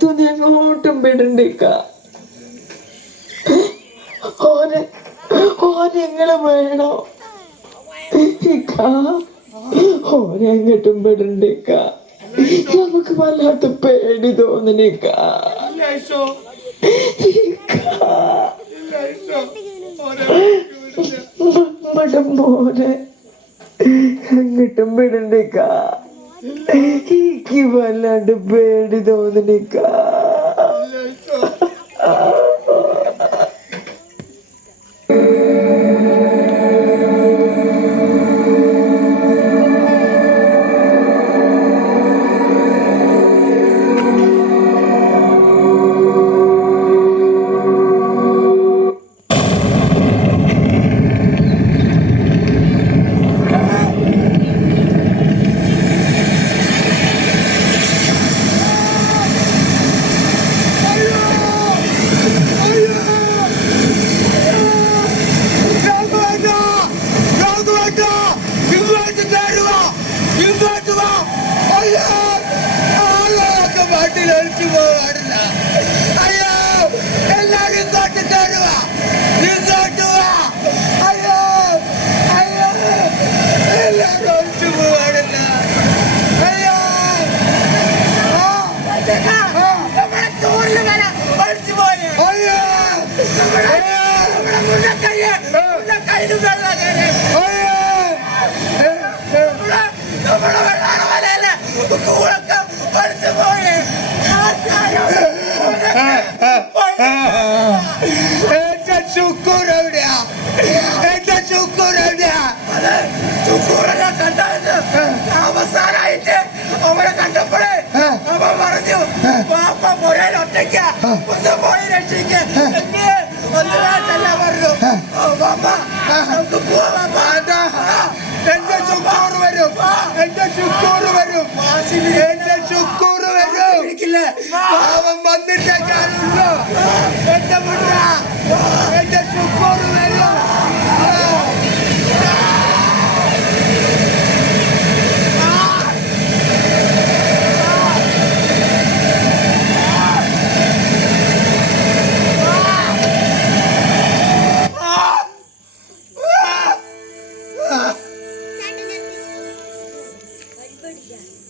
അടുത്തൊന്നും എങ്ങോട്ടും വിടണ്ടിക്ക ഓനെ ഓനെ എങ്ങനെ വേണോ? ഓനെ എങ്ങോട്ടും നമുക്ക് വല്ലാത്ത പേടി തോന്നണിക്ക. നമ്മുടെ മോനെ എങ്ങോട്ടും വിടണ്ടിക്ക എനിക്ക് വല്ലാണ്ട് പേടി തോന്നണിക്ക ഇങ്ങോട്ട് കയറുക! ഇങ്ങോട്ട് വാ! അയ്യോ! അയ്യോ! എല്ലാരും ഒളിച്ചു പോവാണില്ല. അയ്യോ! ആ! ആ! അയ്യോ! എന്റെ ശുക്കൂർ എവിടെയാ എന്റെ ശുക്കൂർ എവിടെയാ അവസാനായിട്ട് അവനെ കണ്ടപ്പോഴേ അവൻ പറഞ്ഞു പാപ്പ പുഴയിൽ ഒറ്റയ്ക്ക ഒന്ന് പോയി രക്ഷിക്ക എന്നെ ഒന്ന് വേണ്ടല്ല പറഞ്ഞു ഓ, പാപ്പ നമുക്ക് പോവാം പാപ്പ. എന്റെ ശുക്കൂർ വരും എന്റെ ശുക്കൂർ വരും എന്റെ ശുക്കൂർ വരും ഇരിക്കില്ലേ? അവൻ വന്നിട്ടേ കാര്യമുള്ളൂ എന്റെ മുന്ന ബഷീറേ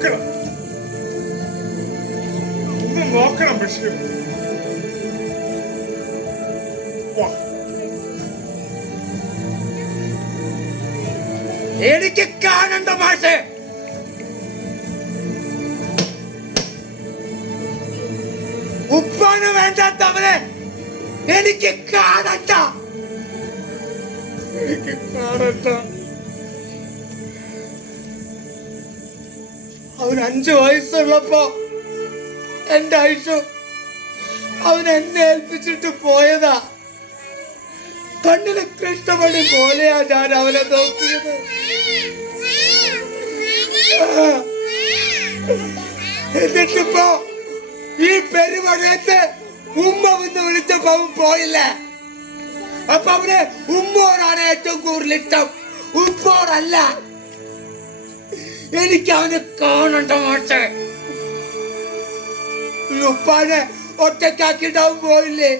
നോക്കണം. ഒന്ന് നോക്കണം ബഷീർ. എനിക്ക് കാണണ്ട മാഷേ. ഉപ്പാന് വേണ്ടാത്തവനെ എനിക്ക് കാണണ്ട. എനിക്ക് കാണട്ട അവൻ അഞ്ചു വയസ്സുള്ളപ്പോ എന്റെ ഐഷു അവൻ എന്നെ ഏൽപ്പിച്ചിട്ട് പോയതാ. കണ്ണിലെ കൃഷ്ണമണി പോലെയാ ഞാൻ അവനെ നോക്കിയത്. എന്നിട്ടിപ്പോ ഈ പെരുമഴയത്ത് ഉമ്മ വന്ന് വിളിച്ചപ്പോ അവൻ പോയില്ലേ? അപ്പൊ അവന് ഉമ്മോടാണ് ഏറ്റവും കൂടുതൽ ഇഷ്ടം ഉപ്പോടല്ല എനിക്ക് അവനെ കാണണ്ട ഈ ഉപ്പാനെ ഒറ്റക്കാക്കിണ്ടാവും പോയില്ലേ?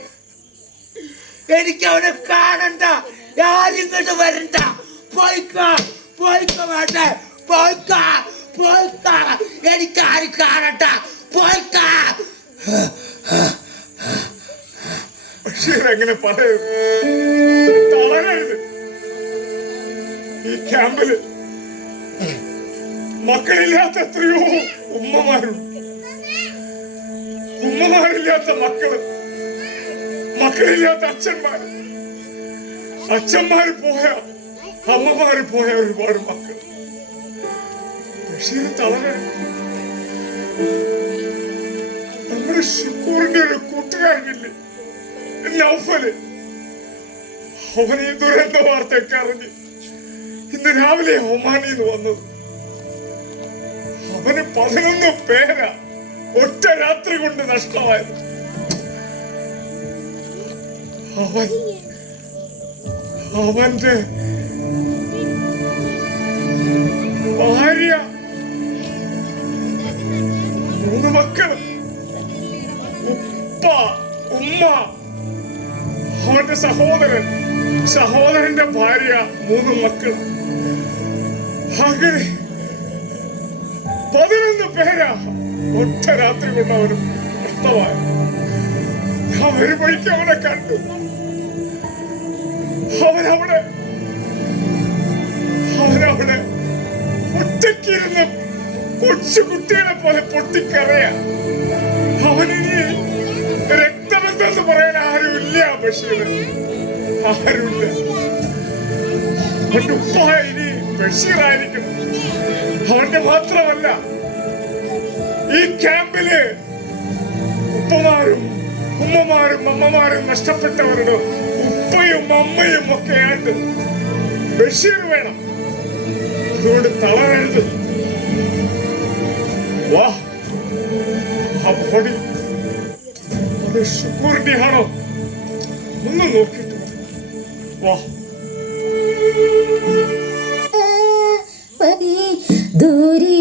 എനിക്ക് അവനെ കാണണ്ട. ആരും വരണ്ട. പോയിക്ക പോയിക്ക മാട്ടെ പോയിക്ക പോയിക്ക. എനിക്ക് ആരും കാണണ്ട. പോയിക്ക. ബഷീർ എങ്ങനെ പറയും? തളരരുത്. ഈ ക്യാമ്പിൽ മക്കളില്ലാത്ത എത്രയോ ഉമ്മമാരുണ്ട് ഉമ്മമാരില്ലാത്ത മക്കൾ. മക്കളില്ലാത്ത അച്ഛന്മാർ അച്ഛന്മാര് പോയ അമ്മമാര് പോയ ഒരുപാട് മക്കൾ ബഷീർ തളരെ. നമ്മുടെ ഷുക്കൂറിന്റെ ഒരു കൂട്ടുകാരനില്ലേ? നൗഫൽ അവൻ ഈ ദുരന്ത വാർത്തയൊക്കെ അറിഞ്ഞ് ഇന്ന് രാവിലെ ഒമാനിന്ന് വന്നത്. അവന് പതിനൊന്ന് പേര. ഒറ്റ രാത്രി കൊണ്ട് നഷ്ടമായത്. അവൻ അവന്റെ ഭാര്യ മൂന്ന് മക്കൾ ഉപ്പ ഉമ്മ അവന്റെ സഹോദരൻ സഹോദരന്റെ ഭാര്യ മൂന്ന് മക്കൾ. അങ്ങനെ പതിനൊന്ന് പേരാ ഒറ്റ രാത്രി കൊണ്ട് അവന് ഞാൻ ഒരു വഴിക്ക് അവനെ കണ്ടു. അവനവിടെ അവനവിടെ ഒറ്റയ്ക്കിരുന്ന് കൊച്ചു കുട്ടികളെ പോലെ പൊട്ടിക്കറിയ അവനിനി രക്തബന്ധം പറയാൻ ആരുമില്ല ബഷീർ ആരുമില്ല. ഇനി ബഷീറായിരിക്കും. അവന്റെ മാത്രമല്ല ഈ ക്യാമ്പിൽ ഉപ്പമാരും ഉമ്മമാരും അമ്മമാരും നഷ്ടപ്പെട്ടവരുടെ ഉപ്പയും അമ്മയും ഒക്കെ ആയിട്ട് ബഷീർ വേണം. അതുകൊണ്ട് തളരരുത്. വാ ആണോ ഒന്ന് നോക്കിട്ട് വാ. ദൂരി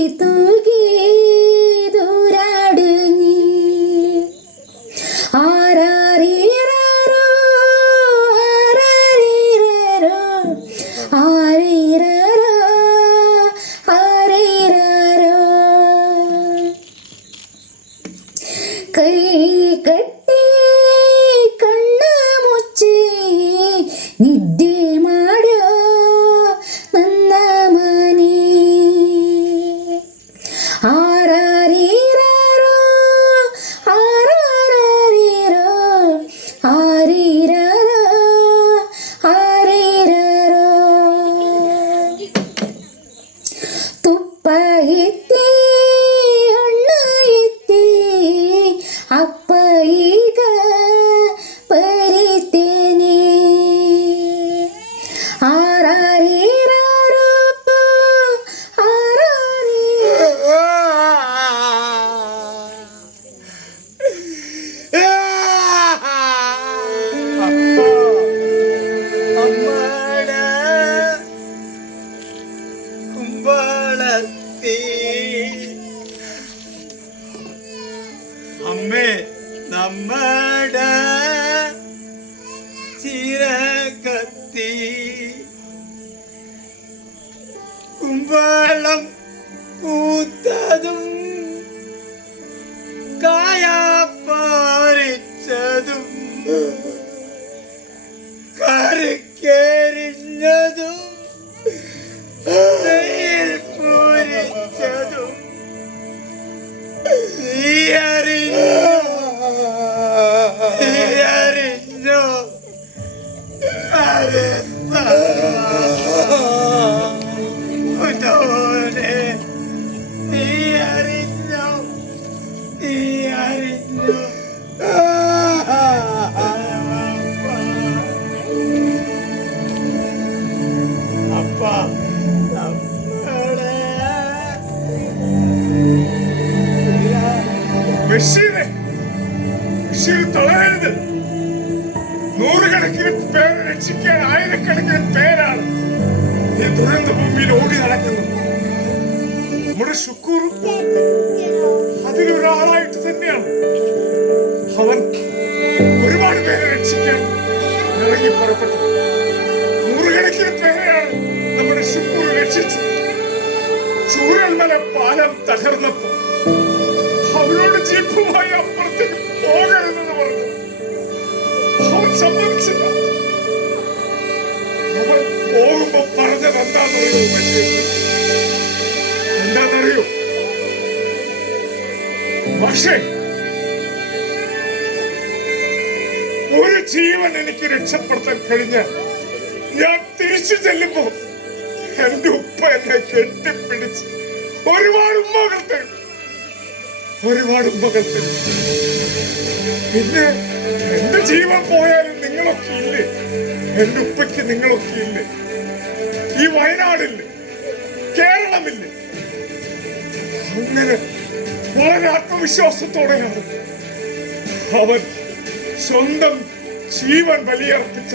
അമ്മേ നമ്മുടെ ചിരകത്തി. കുമ്പളം പൂത്തതും ബഷീർ തളരരുത് നൂറുകണക്കിന് പേരെ രക്ഷിക്കാൻ ആയിരക്കണക്കിന് പേരാണ് ഈ ദുരന്ത ഭൂമിയിൽ ഓടി നടക്കുന്നത്. നമ്മുടെ ശുക്കൂർ അതിലൊരാളായിട്ട് തന്നെയാണ്. അവൻ ഒരുപാട് പേരെ രക്ഷിക്കാൻ ഇറങ്ങി പുറപ്പെട്ടു നൂറുകണക്കിന് പേരെയാണ് നമ്മുടെ ശുക്കൂർ രക്ഷിച്ചത്. ചൂരൽമല പാലം തകർന്നപ്പോൾ അവരോട് ജീപ്പുമായി അപ്പുറത്തേക്ക് ഒരു ജീവൻ എനിക്ക് രക്ഷപ്പെടുത്താൻ കഴിഞ്ഞാൽ ഞാൻ തിരിച്ചു ചെല്ലുമ്പോ എന്റെ ഉപ്പ എന്നെ കെട്ടിപ്പിടിച്ച് ഒരുപാട് ഉമ്മകൾ തരും ഒരുപാട് ഉപകത്തിൽ പിന്നെ എന്റെ ജീവൻ പോയാലും നിങ്ങളൊക്കെ ഇല്ലേ? എന്റെ ഉപ്പയ്ക്ക് നിങ്ങളൊക്കെ ഇല്ലേ? ഈ വയനാടില്ലേ? കേരളമില്ലേ? അങ്ങനെ വളരെ ആത്മവിശ്വാസത്തോടെയാണ് അവൻ സ്വന്തം ജീവൻ ബലിയർപ്പിച്ച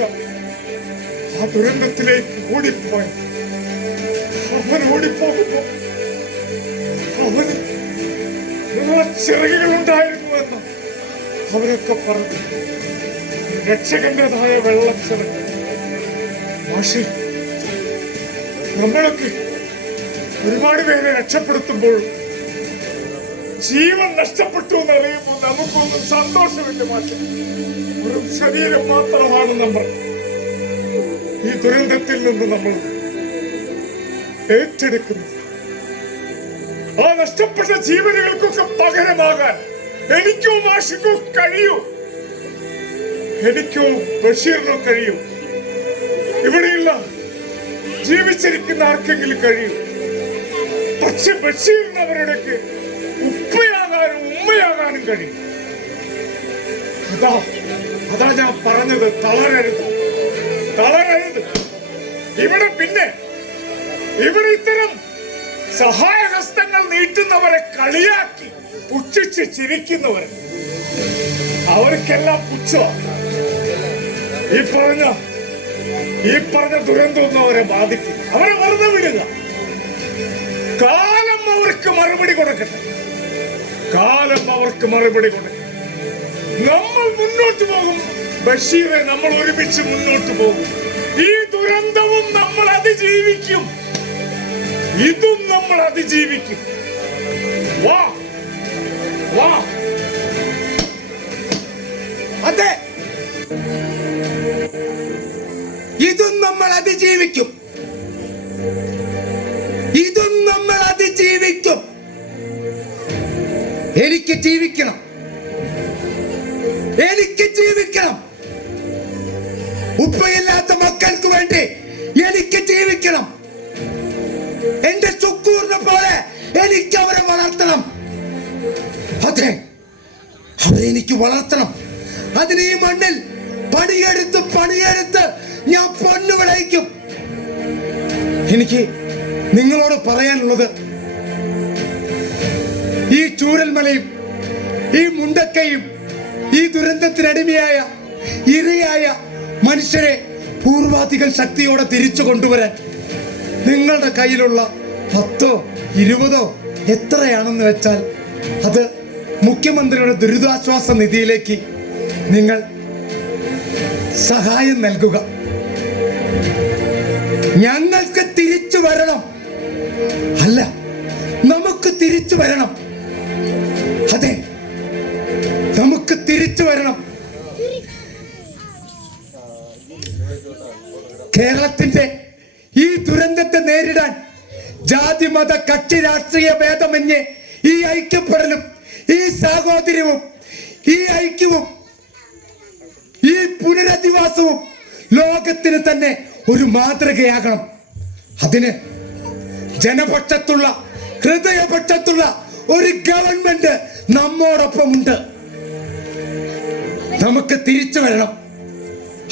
ആ ദുരന്തത്തിലേക്ക് ഓടിപ്പോയ അവൻ ഓടിപ്പോകുമ്പോ അവന് ചിറകുകൾ ഉണ്ടായിരുന്നുവെന്ന് അവരൊക്കെ പറഞ്ഞു. രക്ഷകന്റേതായ വെള്ളച്ചിറക്. പക്ഷേ നമ്മളൊക്കെ ഒരുപാട് പേരെ രക്ഷപ്പെടുത്തുമ്പോൾ ജീവൻ നഷ്ടപ്പെട്ടു എന്ന് അറിയുമ്പോൾ നമുക്കൊന്നും സന്തോഷമില്ല മാഷെ. ഒരു ശരീരം മാത്രമാണ് നമ്മൾ. ഈ ദുരന്തത്തിൽ നിന്ന് നമ്മൾ ഏറ്റെടുക്കുന്നത് ആ നഷ്ടപ്പെട്ട ജീവനുകൾക്കൊക്കെ പകരമാകാൻ എനിക്കോ മാഷിക്കോ കഴിയൂ. എനിക്കോ ബഷീറിനോ കഴിയൂ. ഇവിടെയുള്ള ജീവിച്ചിരിക്കുന്ന ആർക്കെങ്കിലും കഴിയും. പക്ഷെ ബഷീറിന് ഉപ്പയാകാനും ഉമ്മയാകാനും കഴിയും. അതാ അതാ ഞാൻ പറഞ്ഞത് തളരരുത്. തളരരുത്. ഇവിടെ പിന്നെ ഇവിടെ ഇത്തരം സഹായഹസ്തങ്ങൾ നീട്ടുന്നവരെ കളിയാക്കി പുച്ഛിച്ച് ചിരിക്കുന്നവർ അവർക്കെല്ലാം പുച്ഛോ. ഈ പറഞ്ഞ ഈ പറഞ്ഞ ദുരന്തമൊന്നും അവരെ ബാധിക്കും അവരെ വെറുതെ വിടുക. കാലം അവർക്ക് മറുപടി കൊടുക്കട്ടെ. കാലം അവർക്ക് മറുപടി കൊടുക്കട്ടെ. നമ്മൾ മുന്നോട്ട് പോകും. ബഷീറെ നമ്മൾ ഒരുമിച്ച് മുന്നോട്ട് പോകും. ഈ ദുരന്തവും നമ്മൾ അതിജീവിക്കും. ഇതും നമ്മൾ അതിജീവിക്കും. അതെ. ഇതും നമ്മൾ അതിജീവിക്കും. ഇതും നമ്മൾ അതിജീവിക്കും. എനിക്ക് ജീവിക്കണം. എനിക്ക് ജീവിക്കണം. ഉപ്പയില്ലാത്ത മക്കൾക്ക് വേണ്ടി എനിക്ക് ജീവിക്കണം. എനിക്ക് വളർത്തണം. അതിന് ഈ മണ്ണിൽ പണിയെടുത്ത് പണിയെടുത്ത് ഞാൻ പൊന്നു വിളയിക്കും. എനിക്ക് നിങ്ങളോട് പറയാനുള്ളത് ഈ ചൂരൽമലയും ഈ മുണ്ടക്കയും ഈ ദുരന്തത്തിനടിമയായ ഇരയായ മനുഷ്യരെ പൂർവാധികൾ ശക്തിയോടെ തിരിച്ചു കൊണ്ടുവരാൻ നിങ്ങളുടെ കയ്യിലുള്ള പത്തോ ഇരുപതോ എത്രയാണെന്ന് വെച്ചാൽ അത് മുഖ്യമന്ത്രിയുടെ ദുരിതാശ്വാസ നിധിയിലേക്ക് നിങ്ങൾ സഹായം നൽകുക. ഞങ്ങൾക്ക് തിരിച്ചു വരണം. അല്ല നമുക്ക് തിരിച്ചു വരണം. അതെ നമുക്ക് തിരിച്ചു വരണം. കേരളത്തിന്റെ ഈ ദുരന്തത്തെ നേരിടാൻ ജാതി മത കക്ഷി രാഷ്ട്രീയ ഭേദമന്യേ ഈ ഐക്യപ്പെടലും ഈ സാഹോദര്യവും ഈ ഐക്യവും ഈ പുനരധിവാസവും ലോകത്തിന് തന്നെ ഒരു മാതൃകയാകണം. അതിന് ജനപക്ഷത്തുള്ള ഹൃദയപക്ഷത്തുള്ള ഒരു ഗവൺമെന്റ് നമ്മോടൊപ്പമുണ്ട്. നമുക്ക് തിരിച്ചു വരണം.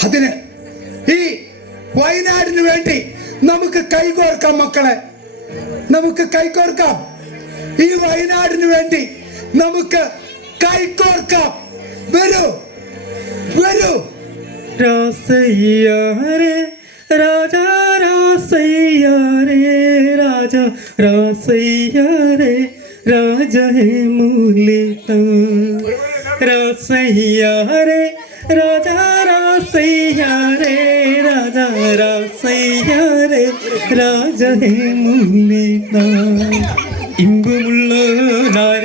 അതിന് ഈ വയനാടിന് വേണ്ടി നമുക്ക് കൈകോർക്കാം മക്കളെ. നമുക്ക് കൈകോർക്കാം. ഈ വയനാടിന് വേണ്ടി നമുക്ക് കൈക്കോർക്കാം വരൂ. വരൂ. രാസയ്യാരേ രാജാ രാസയ്യാരേ രാജാ രാസയ്യാരേ രാജ ഹേ മുരളിത രാസയ്യാരേ രാജാ രാസയ്യാരേ രാജാ രാസയ്യാരേ രാജ ഹേ മുരളിത ഇമ്പുമുള്ളോ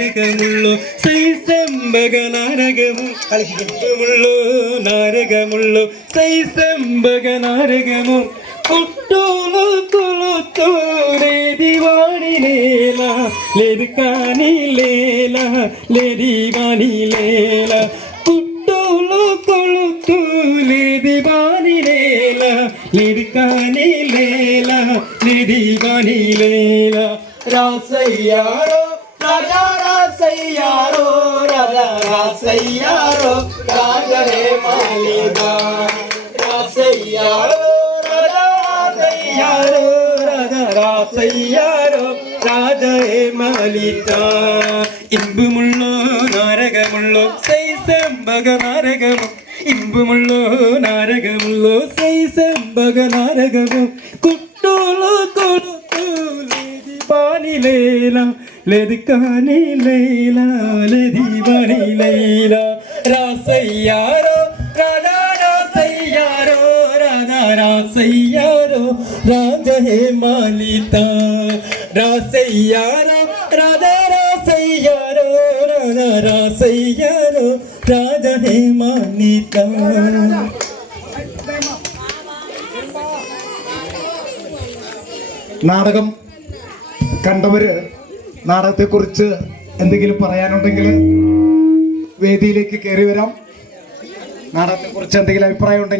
നാരകമുള്ളോ സൈസംബക നാരകമു ഇമ്പുമുള്ളോ നാരകമുള്ളോ സൈസംബക നാരകമു കുട്ടോളു കുളുത്തോരെ ദിവാണി ലേല ലെരുക്കാനി ലേല ലെരിവാണി ലേല കുട്ടോളു കൊളുത്തൂലെ ദിവാണി ലേല ലെരുക്കാനി ലേല ലെരിവാണി ലേല రాసయ్యారో రాజా సయ్యారో రదరా సయ్యారో రాగరే మాలిగా సయ్యారో సయ్యారో రదరా సయ్యారో రాధే మాలిక ഇമ്പുമുള്ളോ നാരകമുള്ളോ സൈസംബക നാരകമോ. ഇമ്പുമുള്ളോ നാരകമുള്ളോ സൈസംബക നാരകമോ. കുട്ടോളോ കൊടുത്തോളൂ കൊടുത്തോലേ പാനി ലേല ലതിക്കാനി ലേല ലതിവാനി ലേല രാസയ്യാരോ രാജാ രാസയ്യാരോ രാജാ രാസയ്യാരോ രാജ ഹേ മാലിത രാസയ്യാരോ രാജാ രാസയ്യാരോ രാജാ രാസയ്യാരോ രാജ ഹേ മാലിത നാടകം കണ്ടവര് നാടകത്തെക്കുറിച്ച് എന്തെങ്കിലും പറയാനുണ്ടെങ്കിൽ വേദിയിലേക്ക് കയറി വരാം. നാടകത്തെക്കുറിച്ച് എന്തെങ്കിലും അഭിപ്രായം ഉണ്ടെങ്കിൽ